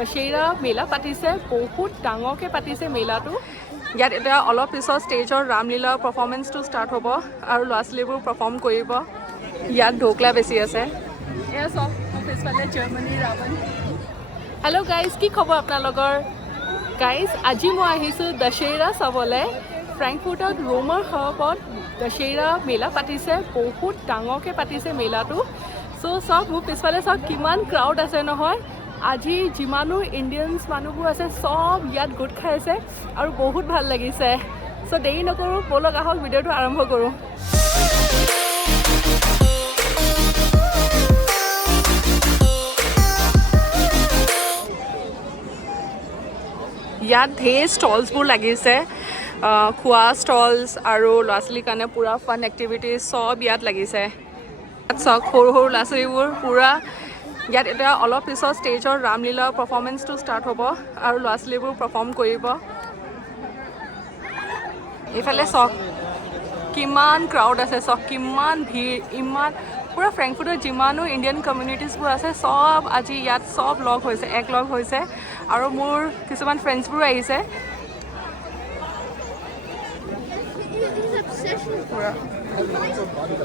Dussehra Mela পাতিছে বহুত ডাঙৰকৈ পাতিছে মেলাটো ইয়াত এটা অলপ পিছত ষ্টেজৰ ৰামলীলা পাৰফৰ্মেন্সটো ষ্টাৰ্ট হ'ব আৰু ল'ৰা ছোৱালীবোৰ পাৰফৰ্ম কৰিব ইয়াত ঢোকলা বেছি আছে এয়া সব পিছফালে জাৰ্মানীৰ ৰাৱণ হেল্ল' গাইজ কি খবৰ আপোনালোকৰ গাইজ আজি মই আহিছোঁ দশেৰা চাবলৈ ফ্ৰেংকফুৰ্টত ৰোমৰ হাবত দশেৰা মেলা পাতিছে বহুত ডাঙৰকৈ পাতিছে মেলাটো চ' চব মোৰ পিছফালে চব কিমান ক্ৰাউড আছে নহয় আজি যিমানো ইণ্ডিয়ানছ মানুহবোৰ আছে চব ইয়াত গোট খাই আছে আৰু বহুত ভাল লাগিছে চ' দেৰি নকৰোঁ ব'লক আহক ভিডিঅ'টো আৰম্ভ কৰোঁ ইয়াত ঢেৰ ষ্টলছবোৰ লাগিছে খোৱা ষ্টলছ আৰু ল'ৰা ছোৱালীৰ কাৰণে পূৰা ফান এক্টিভিটিজ চব ইয়াত লাগিছে ইয়াত চব সৰু সৰু ল'ৰা ছোৱালীবোৰ পূৰা ইয়াত এটা অলপ পিছত ষ্টেজৰ ৰামলীলা পাৰফৰ্মেন্সটো ষ্টাৰ্ট হ'ব আৰু ল'ৰা ছোৱালীবোৰ পাৰফৰ্ম কৰিব এইফালে চক কিমান ক্ৰাউড আছে চক কিমান ভিৰ ইমান পূৰা ফ্ৰেংকফুৰ্টৰ যিমানো ইণ্ডিয়ান কমিউনিটিজবোৰ আছে চব আজি ইয়াত চব লগ হৈছে একলগ হৈছে আৰু মোৰ কিছুমান ফ্ৰেণ্ডছবোৰো আহিছে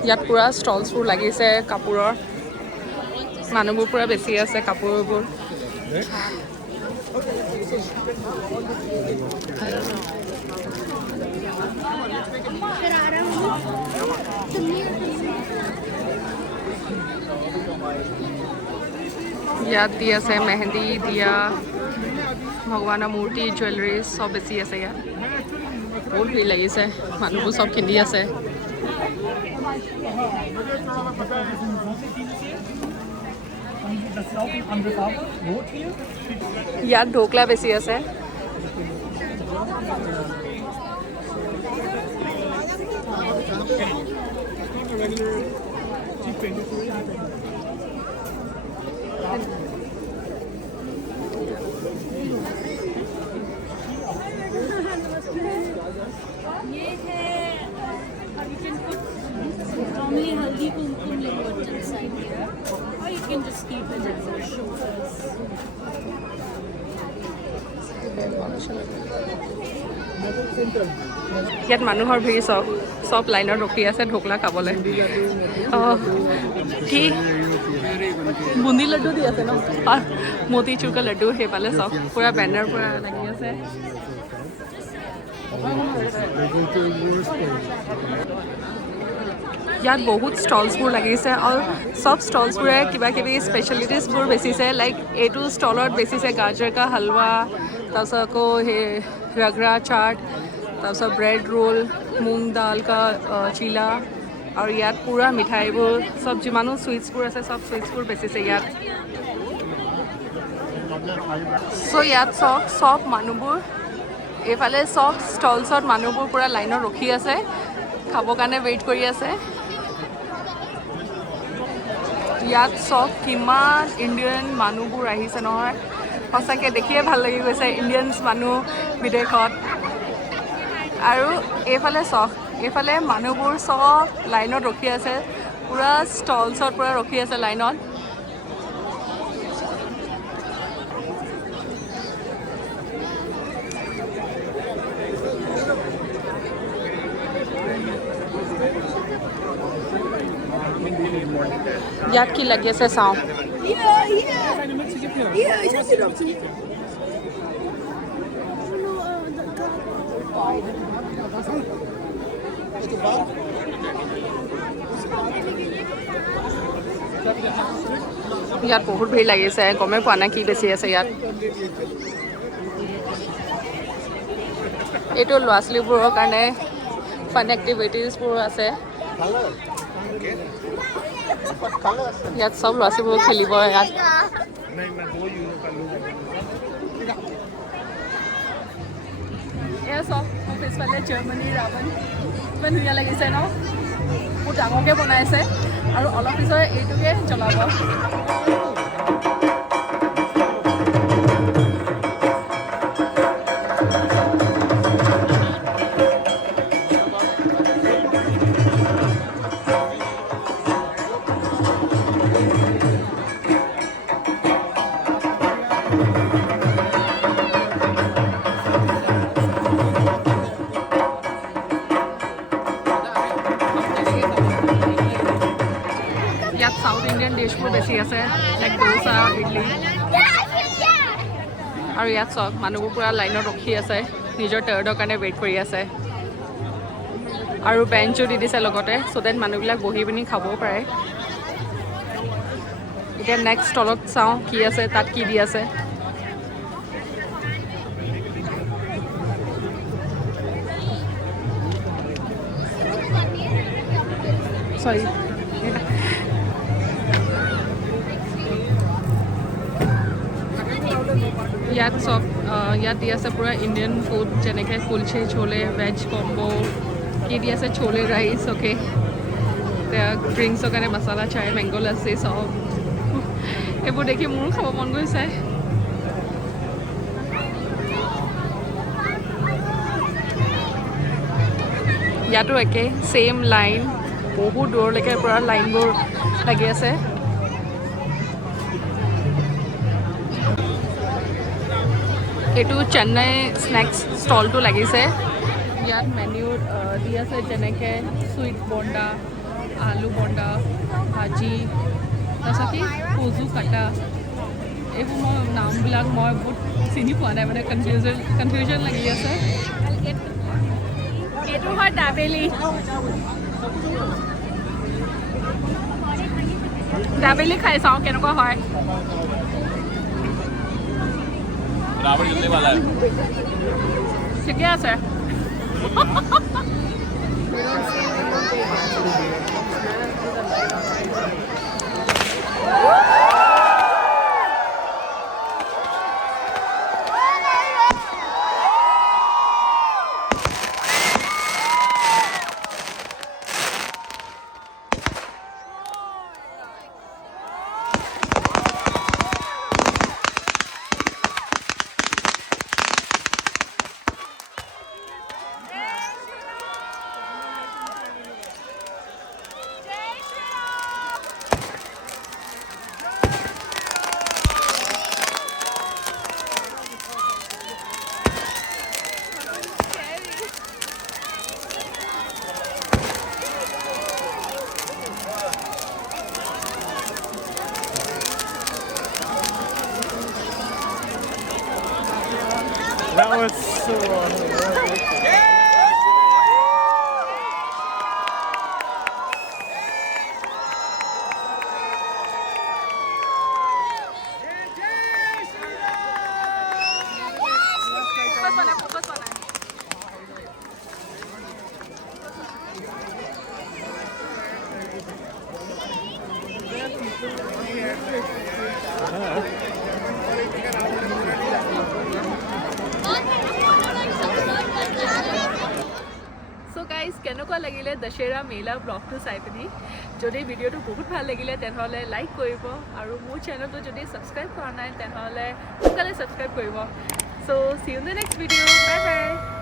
ইয়াত পূৰা ষ্টলছবোৰ লাগিছে কাপোৰৰ মানুহবোৰ পূৰা বেছি আছে কাপোৰবোৰ ইয়াত দি আছে মেহেন্দি দিয়া ভগৱানৰ মূৰ্তি জুৱেলাৰী চব বেছি আছে ইয়াত বহুত ভিৰ লাগিছে মানুহবোৰ চব কিনি আছে ইয়াত ঢোকলা বেছি আছে Normally haldi kumkum liquid inside here, or you can just keep it as a showcase. ইয়াত মানুহৰ ভিৰ চব লাইনত ৰখি আছে ঢোকলা খাবলৈ কি বুন্দি লাড্ডু দি আছে ন মতিচুৰ কা লাড্ডু সেইফালে চব পূৰা বেনাৰ পূৰা লাগি আছে ইয়াত বহুত ষ্টলছবোৰ লাগিছে আৰু চব ষ্টলছবোৰে কিবা কিবি স্পেচিয়েলিটিজবোৰ বেচিছে লাইক এইটো ষ্টলত বেচিছে গাজৰ কা হালৱা তাৰপিছত আকৌ সেই ৰগৰা চাট তাৰপিছত ব্ৰেড ৰোল মুগ দাল কা চিলা আৰু ইয়াত পূৰা মিঠাইবোৰ চব যিমানো চুইটছবোৰ আছে চব চুইটছবোৰ বেচিছে ইয়াত চ' ইয়াত চব মানুহবোৰ এইফালে চব ষ্টলছত মানুহবোৰ পূৰা লাইনত ৰখি আছে খাবৰ কাৰণে ৱেইট কৰি আছে ইয়াত চব কিমান ইণ্ডিয়ান মানুহবোৰ আহিছে নহয় সঁচাকৈ দেখিয়ে ভাল লাগি গৈছে ইণ্ডিয়ানছ মানুহ বিদেশত আৰু এইফালে মানুহবোৰ চব লাইনত ৰখি আছে পূৰা ষ্টলছত পূৰা ৰখি আছে লাইনত ইয়াত কি লাগি আছে চাওঁ ইয়াত বহুত ভিৰ লাগিছে গমে পোৱা নাই কি বেছি আছে ইয়াত এইটো ল'ৰা ছোৱালীবোৰৰ কাৰণে ফান এক্টিভিটিজবোৰ আছে ইয়াত চব ল'ৰা ছোৱালীবোৰ খেলিব ইয়াত এয়া চব পিছফালে জাৰ্মানীৰ ৰাৱণ ইমান ধুনীয়া লাগিছে ন বহুত ডাঙৰকৈ বনাইছে আৰু অলপ পিছত এইটোকে জ্বলাব আৰু ইয়াত চাওক মানুহবোৰ পুৰা লাইনত ৰখি আছে নিজৰ টাৰ্ণৰ কাৰণে ৱেইট কৰি আছে আৰু বেঞ্চো দি দিছে লগতে চ' দেন মানুহবিলাক বহি পিনি খাবও পাৰে এতিয়া নেক্সট ষ্টলত চাওঁ কি আছে তাত কি দি আছে চৰি ইয়াত চব ইয়াত দি আছে পুৰা ইণ্ডিয়ান ফুড যেনেকৈ কুলচে চলে ভেজ কম্বো কি দি আছে চলে ৰাইচ অ'কে ড্ৰিংকছৰ কাৰণে মছলা চাই মেংগ' লাচি চব এইবোৰ দেখি মোৰো খাব মন গৈছে ইয়াতো একে ছেইম লাইন বহুত দূৰলৈকে পুৰা লাইনবোৰ লাগি আছে এইটো চেন্নাই স্নেক্স ষ্টলটো লাগিছে ইয়াত মেনিউত দি আছে যেনেকৈ চুইট বণ্ডা আলু বণ্ডা ভাজি তাৰপিছত কি কজু কাটা এইবোৰ মই নামবিলাক মই বহুত চিনি পোৱা নাই মানে কনফিউজন লাগি আছে এইটো হয় দাবেলি দাবেলি খাই চাওঁ কেনেকুৱা হয় ঠিকে আছে That was so unreal. কেনেকুৱা লাগিলে দশেৰা মেলা ব্লগটো চাই পিনি যদি ভিডিঅ'টো বহুত ভাল লাগিলে তেনেহ'লে লাইক কৰিব আৰু মোৰ চেনেলটো যদি ছাবস্ক্ৰাইব কৰা নাই তেনেহ'লে সোনকালে ছাবস্ক্ৰাইব কৰিব চ' see you in the next video. Bye bye.